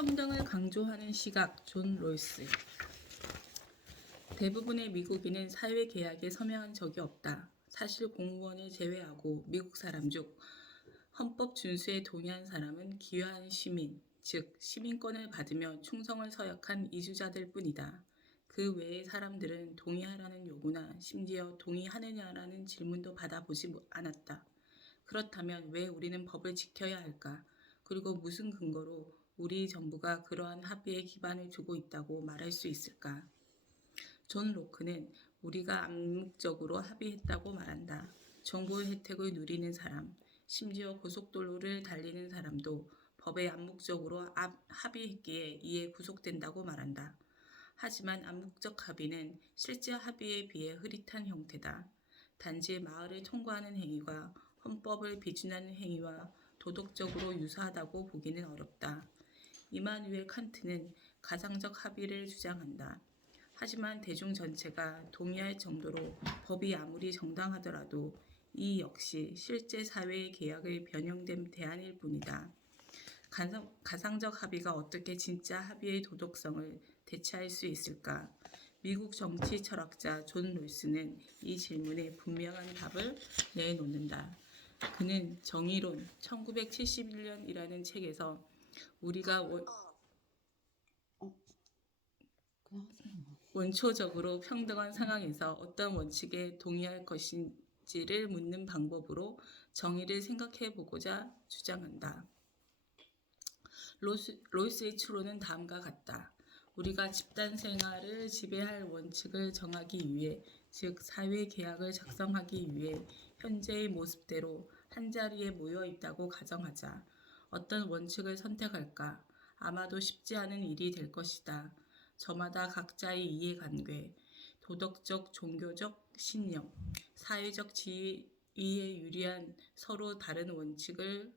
평등을 강조하는 시각 존 롤스. 대부분의 미국인은 사회계약에 서명한 적이 없다. 사실 공무원을 제외하고 미국 사람 중 헌법 준수에 동의한 사람은 기여한 시민, 즉 시민권을 받으며 충성을 서약한 이주자들 뿐이다. 그 외의 사람들은 동의하라는 요구나 심지어 동의하느냐라는 질문도 받아보지 않았다. 그렇다면 왜 우리는 법을 지켜야 할까? 그리고 무슨 근거로 우리 정부가 그러한 합의에 기반을 두고 있다고 말할 수 있을까? 존 로크는 우리가 암묵적으로 합의했다고 말한다. 정보의 혜택을 누리는 사람, 심지어 고속도로를 달리는 사람도 법에 암묵적으로 합의했기에 이에 구속된다고 말한다. 하지만 암묵적 합의는 실제 합의에 비해 흐릿한 형태다. 단지 마을을 통과하는 행위가 헌법을 비준하는 행위와 도덕적으로 유사하다고 보기는 어렵다. 이마누엘 칸트는 가상적 합의를 주장한다. 하지만 대중 전체가 동의할 정도로 법이 아무리 정당하더라도 이 역시 실제 사회의 계약을 변형된 대안일 뿐이다. 가상적 합의가 어떻게 진짜 합의의 도덕성을 대체할 수 있을까? 미국 정치 철학자 존 롤스는 이 질문에 분명한 답을 내놓는다. 그는 정의론 1971년이라는 책에서 우리가 원초적으로 평등한 상황에서 어떤 원칙에 동의할 것인지를 묻는 방법으로 정의를 생각해 보고자 주장한다. 롤스의 추론은 다음과 같다. 우리가 집단 생활을 지배할 원칙을 정하기 위해, 즉 사회계약을 작성하기 위해 현재의 모습대로 한자리에 모여 있다고 가정하자. 어떤 원칙을 선택할까? 아마도 쉽지 않은 일이 될 것이다. 저마다 각자의 이해관계, 도덕적, 종교적 신념, 사회적 지위에 유리한 서로 다른 원칙을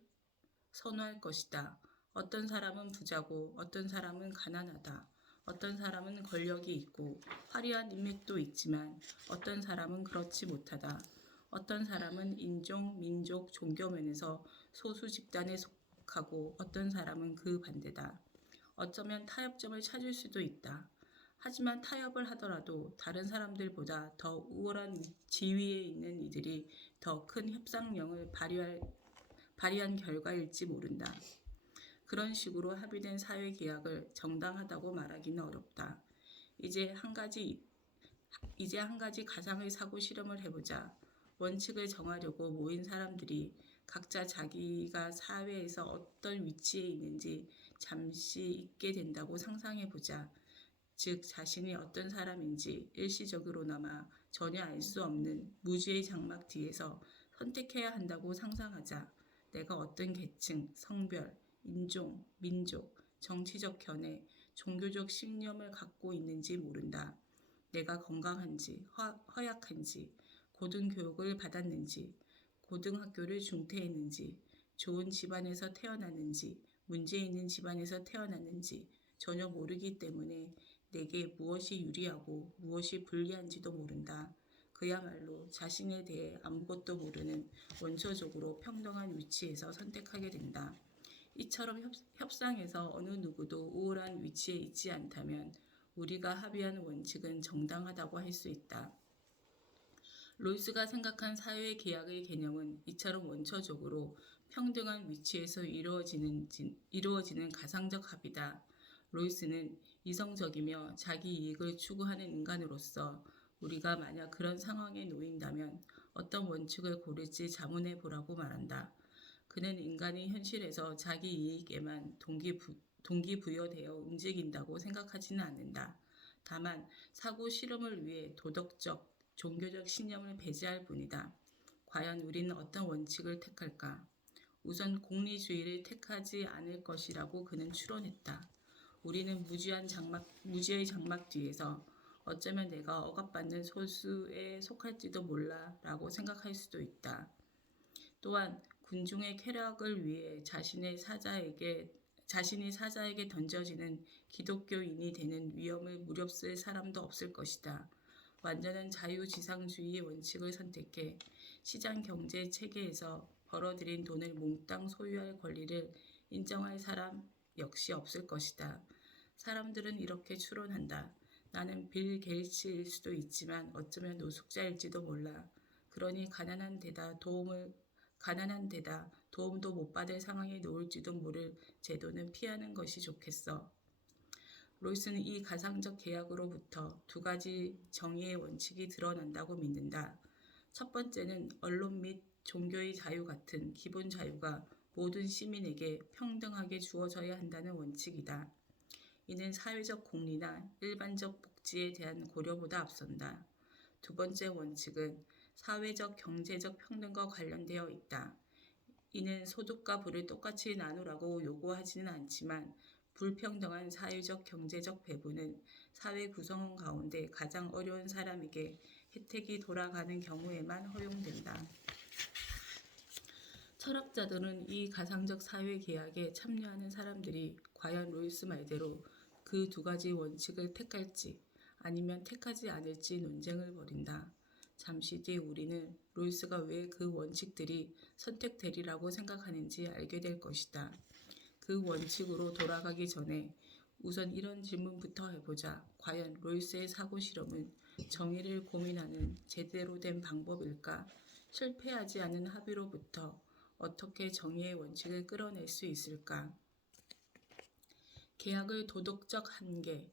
선호할 것이다. 어떤 사람은 부자고 어떤 사람은 가난하다. 어떤 사람은 권력이 있고 화려한 인맥도 있지만 어떤 사람은 그렇지 못하다. 어떤 사람은 인종, 민족, 종교 면에서 소수 집단에 속하고 어떤 사람은 그 반대다. 어쩌면 타협점을 찾을 수도 있다. 하지만 타협을 하더라도 다른 사람들보다 더 우월한 지위에 있는 이들이 더 큰 협상력을 발휘한 결과일지 모른다. 그런 식으로 합의된 사회계약을 정당하다고 말하기는 어렵다. 이제 한 가지 가상의 사고 실험을 해보자. 원칙을 정하려고 모인 사람들이 각자 자기가 사회에서 어떤 위치에 있는지 잠시 잊게 된다고 상상해보자. 즉 자신이 어떤 사람인지 일시적으로나마 전혀 알 수 없는 무지의 장막 뒤에서 선택해야 한다고 상상하자. 내가 어떤 계층, 성별, 인종, 민족, 정치적 견해, 종교적 신념을 갖고 있는지 모른다. 내가 건강한지, 허약한지, 고등교육을 받았는지, 고등학교를 중퇴했는지, 좋은 집안에서 태어났는지, 문제 있는 집안에서 태어났는지 전혀 모르기 때문에 내게 무엇이 유리하고 무엇이 불리한지도 모른다. 그야말로 자신에 대해 아무것도 모르는 원초적으로 평등한 위치에서 선택하게 된다. 이처럼 협상에서 어느 누구도 우월한 위치에 있지 않다면 우리가 합의한 원칙은 정당하다고 할 수 있다. 롤스가 생각한 사회계약의 개념은 이처럼 원초적으로 평등한 위치에서 이루어지는 가상적 합의다. 롤스는 이성적이며 자기 이익을 추구하는 인간으로서 우리가 만약 그런 상황에 놓인다면 어떤 원칙을 고를지 자문해 보라고 말한다. 그는 인간이 현실에서 자기 이익에만 동기부여되어 움직인다고 생각하지는 않는다. 다만 사고 실험을 위해 도덕적, 종교적 신념을 배제할 뿐이다. 과연 우리는 어떤 원칙을 택할까? 우선 공리주의를 택하지 않을 것이라고 그는 추론했다. 우리는 무지의 장막 뒤에서 어쩌면 내가 억압받는 소수에 속할지도 몰라 라고 생각할 수도 있다. 또한 군중의 쾌락을 위해 자신이 사자에게 던져지는 기독교인이 되는 위험을 무릅쓸 사람도 없을 것이다. 완전한 자유지상주의의 원칙을 선택해 시장 경제 체계에서 벌어들인 돈을 몽땅 소유할 권리를 인정할 사람 역시 없을 것이다. 사람들은 이렇게 추론한다. 나는 빌 게이츠일 수도 있지만 어쩌면 노숙자일지도 몰라. 그러니 가난한 데다 도움도 못 받을 상황에 놓을지도 모를 제도는 피하는 것이 좋겠어. 로이스는 이 가상적 계약으로부터 두 가지 정의의 원칙이 드러난다고 믿는다. 첫 번째는 언론 및 종교의 자유 같은 기본 자유가 모든 시민에게 평등하게 주어져야 한다는 원칙이다. 이는 사회적 공리나 일반적 복지에 대한 고려보다 앞선다. 두 번째 원칙은 사회적 경제적 평등과 관련되어 있다. 이는 소득과 부를 똑같이 나누라고 요구하지는 않지만 불평등한 사회적 경제적 배분은 사회 구성원 가운데 가장 어려운 사람에게 혜택이 돌아가는 경우에만 허용된다. 철학자들은 이 가상적 사회 계약에 참여하는 사람들이 과연 로이스 말대로 그 두 가지 원칙을 택할지 아니면 택하지 않을지 논쟁을 벌인다. 잠시 뒤에 우리는 로이스가 왜 그 원칙들이 선택되리라고 생각하는지 알게 될 것이다. 그 원칙으로 돌아가기 전에 우선 이런 질문부터 해보자. 과연 로이스의 사고 실험은 정의를 고민하는 제대로 된 방법일까? 실패하지 않은 합의로부터 어떻게 정의의 원칙을 끌어낼 수 있을까? 계약의 도덕적 한계.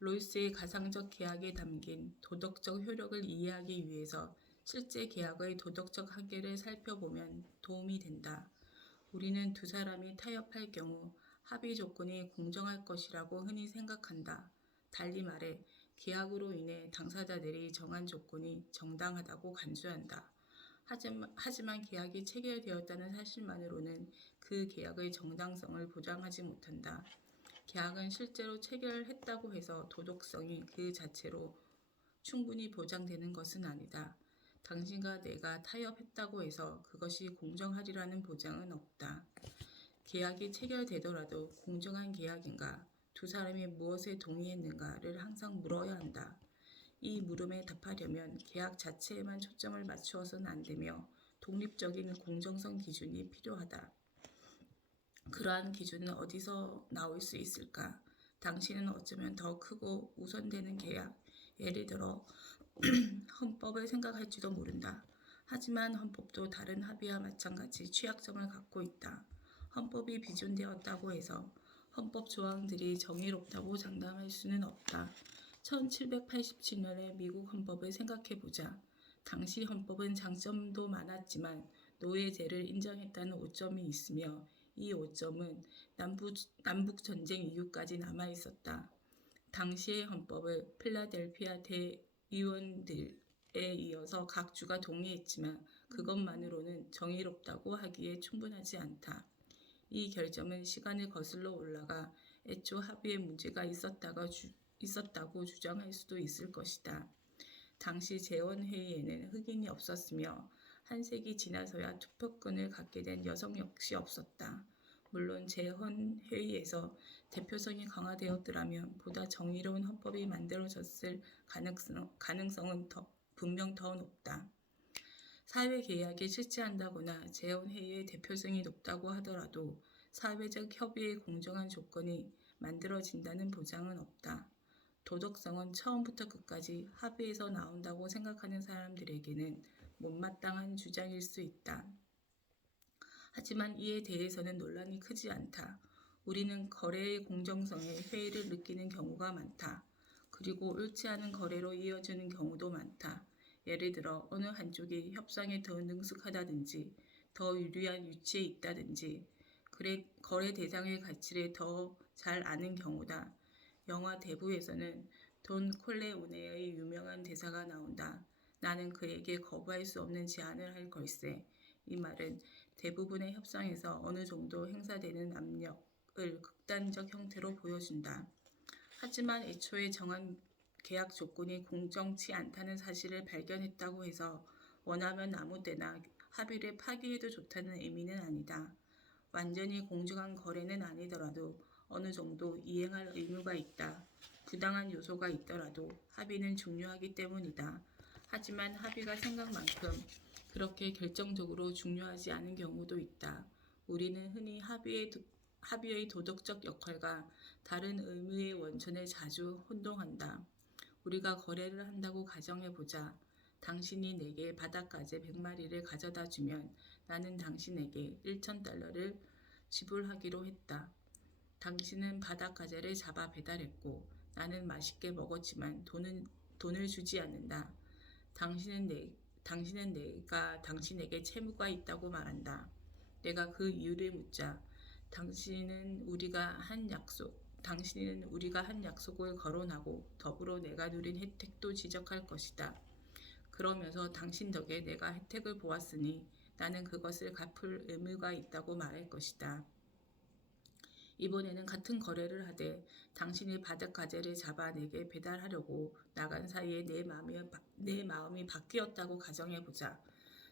로이스의 가상적 계약에 담긴 도덕적 효력을 이해하기 위해서 실제 계약의 도덕적 한계를 살펴보면 도움이 된다. 우리는 두 사람이 타협할 경우 합의 조건이 공정할 것이라고 흔히 생각한다. 달리 말해 계약으로 인해 당사자들이 정한 조건이 정당하다고 간주한다. 하지만 계약이 체결되었다는 사실만으로는 그 계약의 정당성을 보장하지 못한다. 계약은 실제로 체결했다고 해서 도덕성이 그 자체로 충분히 보장되는 것은 아니다. 당신과 내가 타협했다고 해서 그것이 공정하리라는 보장은 없다. 계약이 체결되더라도 공정한 계약인가, 두 사람이 무엇에 동의했는가를 항상 물어야 한다. 이 물음에 답하려면 계약 자체에만 초점을 맞추어서는 안 되며 독립적인 공정성 기준이 필요하다. 그러한 기준은 어디서 나올 수 있을까? 당신은 어쩌면 더 크고 우선되는 계약, 예를 들어 헌법을 생각할지도 모른다. 하지만 헌법도 다른 합의와 마찬가지 취약점을 갖고 있다. 헌법이 비준되었다고 해서 헌법 조항들이 정의롭다고 장담할 수는 없다. 1787년의 미국 헌법을 생각해보자. 당시 헌법은 장점도 많았지만 노예제를 인정했다는 오점이 있으며 이 오점은 남북전쟁 이후까지 남아있었다. 당시의 헌법을 필라델피아 대의원들에 이어서 각 주가 동의했지만 그것만으로는 정의롭다고 하기에 충분하지 않다. 이 결점은 시간을 거슬러 올라가 애초 합의에 문제가 있었다고 주장할 수도 있을 것이다. 당시 재헌회의에는 흑인이 없었으며 한 세기 지나서야 투표권을 갖게 된 여성 역시 없었다. 물론 재헌회의에서 대표성이 강화되었더라면 보다 정의로운 헌법이 만들어졌을 가능성은 분명 더 높다. 사회계약에 실시한다거나 재헌회의의 대표성이 높다고 하더라도 사회적 협의의 공정한 조건이 만들어진다는 보장은 없다. 도덕성은 처음부터 끝까지 합의에서 나온다고 생각하는 사람들에게는 못마땅한 주장일 수 있다. 하지만 이에 대해서는 논란이 크지 않다. 우리는 거래의 공정성에 회의를 느끼는 경우가 많다. 그리고 옳지 않은 거래로 이어지는 경우도 많다. 예를 들어 어느 한쪽이 협상에 더 능숙하다든지 더 유리한 위치에 있다든지 거래 대상의 가치를 더 잘 아는 경우다. 영화 대부에서는 돈 콜레오네의 유명한 대사가 나온다. 나는 그에게 거부할 수 없는 제안을 할 걸세. 이 말은 대부분의 협상에서 어느 정도 행사되는 압력을 극단적 형태로 보여준다. 하지만 애초에 정한 계약 조건이 공정치 않다는 사실을 발견했다고 해서 원하면 아무 때나 합의를 파기해도 좋다는 의미는 아니다. 완전히 공정한 거래는 아니더라도 어느 정도 이행할 의무가 있다. 부당한 요소가 있더라도 합의는 중요하기 때문이다. 하지만 합의가 생각만큼 그렇게 결정적으로 중요하지 않은 경우도 있다. 우리는 흔히 합의의 도덕적 역할과 다른 의무의 원천에 자주 혼동한다. 우리가 거래를 한다고 가정해보자. 당신이 내게 바닷가재 100마리를 가져다 주면 나는 당신에게 1,000달러를 지불하기로 했다. 당신은 바닷가재를 잡아 배달했고 나는 맛있게 먹었지만 돈을 주지 않는다. 당신은 내가 당신에게 채무가 있다고 말한다. 내가 그 이유를 묻자 당신은 우리가 한 약속을 거론하고 더불어 내가 누린 혜택도 지적할 것이다. 그러면서 당신 덕에 내가 혜택을 보았으니 나는 그것을 갚을 의무가 있다고 말할 것이다. 이번에는 같은 거래를 하되 당신이 바닷가재를 잡아 내게 배달하려고 나간 사이에 내 마음이 바뀌었다고 가정해보자.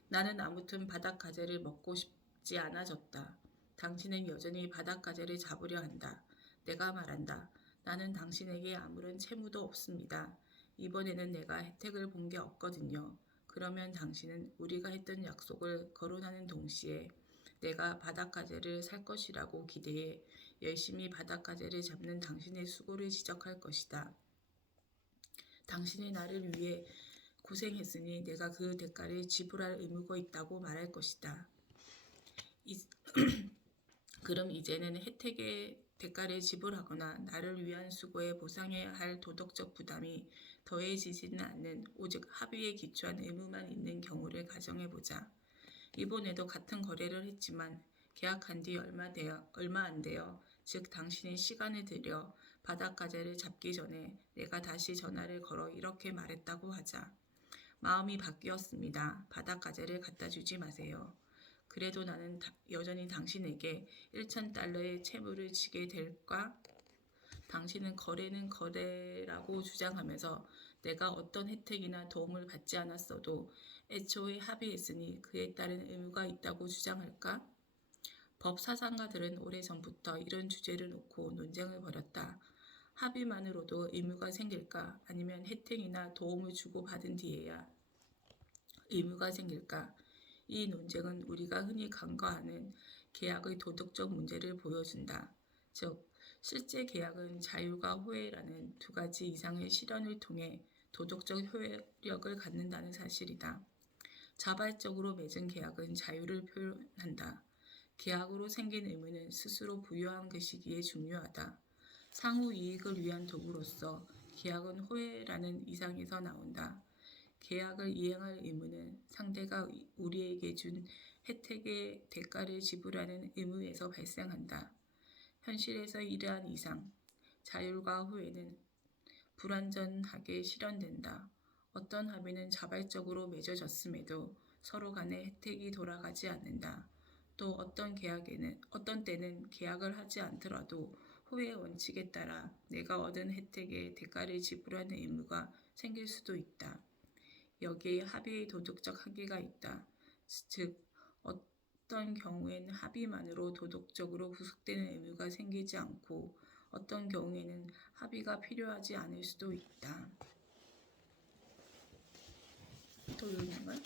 나는 아무튼 바닷가재를 먹고 싶지 않아졌다. 당신은 여전히 바닷가재를 잡으려 한다. 내가 말한다. 나는 당신에게 아무런 채무도 없습니다. 이번에는 내가 혜택을 본 게 없거든요. 그러면 당신은 우리가 했던 약속을 거론하는 동시에 내가 바닷가재를 살 것이라고 기대해 열심히 바닷가재를 잡는 당신의 수고를 지적할 것이다. 당신이 나를 위해 고생했으니 내가 그 대가를 지불할 의무가 있다고 말할 것이다. 그럼 이제는 혜택의 대가를 지불하거나 나를 위한 수고에 보상해야 할 도덕적 부담이 더해지지는 않는 오직 합의에 기초한 의무만 있는 경우를 가정해보자. 이번에도 같은 거래를 했지만 계약한 뒤 얼마 안 되어 즉 당신이 시간을 들여 바닷가재를 잡기 전에 내가 다시 전화를 걸어 이렇게 말했다고 하자. 마음이 바뀌었습니다. 바닷가재를 갖다 주지 마세요. 그래도 나는 여전히 당신에게 1,000달러의 채무를 지게 될까? 당신은 거래는 거래라고 주장하면서 내가 어떤 혜택이나 도움을 받지 않았어도 애초에 합의했으니 그에 따른 의무가 있다고 주장할까? 법 사상가들은 오래전부터 이런 주제를 놓고 논쟁을 벌였다. 합의만으로도 의무가 생길까? 아니면 혜택이나 도움을 주고받은 뒤에야 의무가 생길까? 이 논쟁은 우리가 흔히 간과하는 계약의 도덕적 문제를 보여준다. 즉, 실제 계약은 자율과 호혜라는 두 가지 이상의 실현을 통해 도덕적 효력을 갖는다는 사실이다. 자발적으로 맺은 계약은 자유를 표현한다. 계약으로 생긴 의무는 스스로 부여한 것이기에 중요하다. 상호 이익을 위한 도구로서 계약은 호혜라는 이상에서 나온다. 계약을 이행할 의무는 상대가 우리에게 준 혜택의 대가를 지불하는 의무에서 발생한다. 현실에서 이러한 이상, 자율과 호혜는 불완전하게 실현된다. 어떤 합의는 자발적으로 맺어졌음에도 서로 간의 혜택이 돌아가지 않는다. 또 어떤 때는 계약을 하지 않더라도 호혜의 원칙에 따라 내가 얻은 혜택의 대가를 지불하는 의무가 생길 수도 있다. 여기에 합의의 도덕적 한계가 있다. 즉, 어떤 경우에는 합의만으로 도덕적으로 구속되는 의무가 생기지 않고 어떤 경우에는 합의가 필요하지 않을 수도 있다. 또 읽는 거야?